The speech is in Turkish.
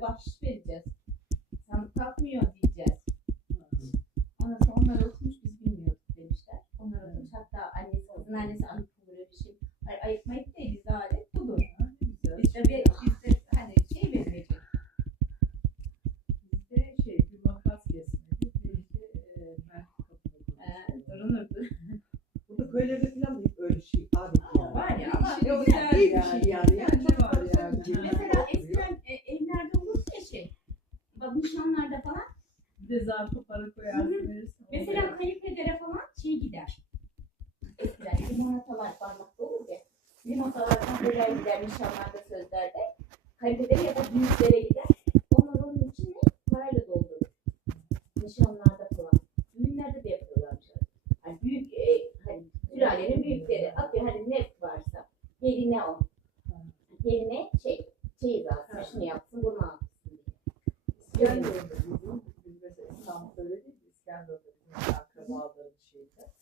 böyle bahşiş vereceğiz. Sandık kalkmıyor diyeceğiz. Ondan sonra onlar oturmuş biz bilmiyorduk demişler. Onlar oturmuş hatta annesi, kızın annesi böyle bir şey. Hayır, ayıkmayıp değil bizde alet budur. Bizde hani şey verilecek. Bizde bir makas kesmedi. Ben Durunurdu. Burada köylerde falan öyle şey adet yani. Var ya ama Yok, güzel iyi bir şey yani. Yani çok var yani. Mesela eskiden evlerde olurdu ya şey. Bak nişanlarda falan. Bir de zarfı para koyarsın verirsin. Mesela kayınpedere falan şey gider. Eskiden limonatalar parmakta olur ya. Limonatalardan neler gider nişanlarda sözlerde. Kayınpedere ya da büyüklere gider. Onlar onun için ne? Parayla doldurur. Nişanlarda falan. Düğünlerde de yapıyorlarmış. Yani büyük hani sülalenin büyükleri atıyor hani ne varsa. Geline o. Geline çeyiz alsın. Şunu yapsın bunu alsın diye. İskender'da bizim mesela İstanbul'da öyle değil mi? İskender'da bizim akrabaların şeyde.